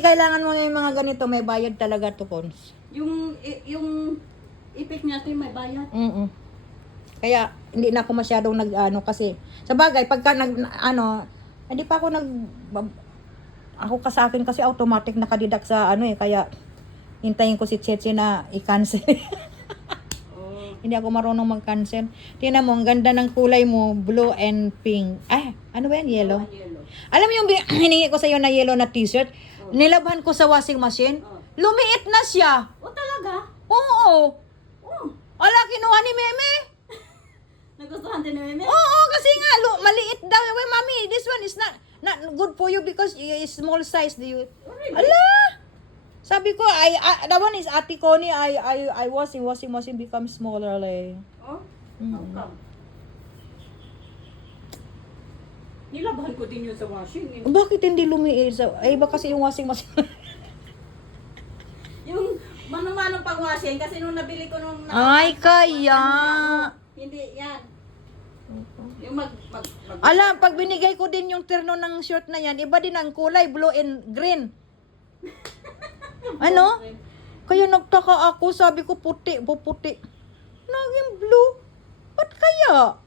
Kailangan mo yung mga ganito, may bayad talaga to, Cons. Yung ipik natin may bayad. Kaya hindi na ako masyadong nag-ano kasi sa bagay pagka hindi pa ako ako sa akin kasi automatic nakadidak sa kaya hintayin ko si Cheche na i-cancel. Oh. Hindi ako marunong mag-cancel. Tingnan mo, ang ganda ng kulay mo, blue and pink. Ay, ano ba yan? Yellow? Yellow. Alam mo yung hiningi ko sa iyo na yellow na t-shirt? Nilabhan ko sa washing machine. Lumiit na siya. Oh, talaga? Oo. Oh. Ala, kinuha ni Meme. Nagustuhan din ni Meme? Oo, kasi nga, maliit daw. Well, Mami, this one is not good for you because it's small size. Do you? Ala! Sabi ko, that one is Ate Connie. I washing machine become smaller. Like. Oh? How come? Nilabhan ko din yun sa washing. Bakit hindi lumiit? Ay, ba kasi yung washing machine? Yung mano-mano pang washing kasi nung nabili ko nung Ay, kaya. Hindi yan. Yung Alam, pag binigay ko din yung terno ng shirt na yan, iba din ang kulay, blue and green. Ano? Kaya nagtaka ako, sabi ko puti, puputi. Naging blue. Ba't kaya?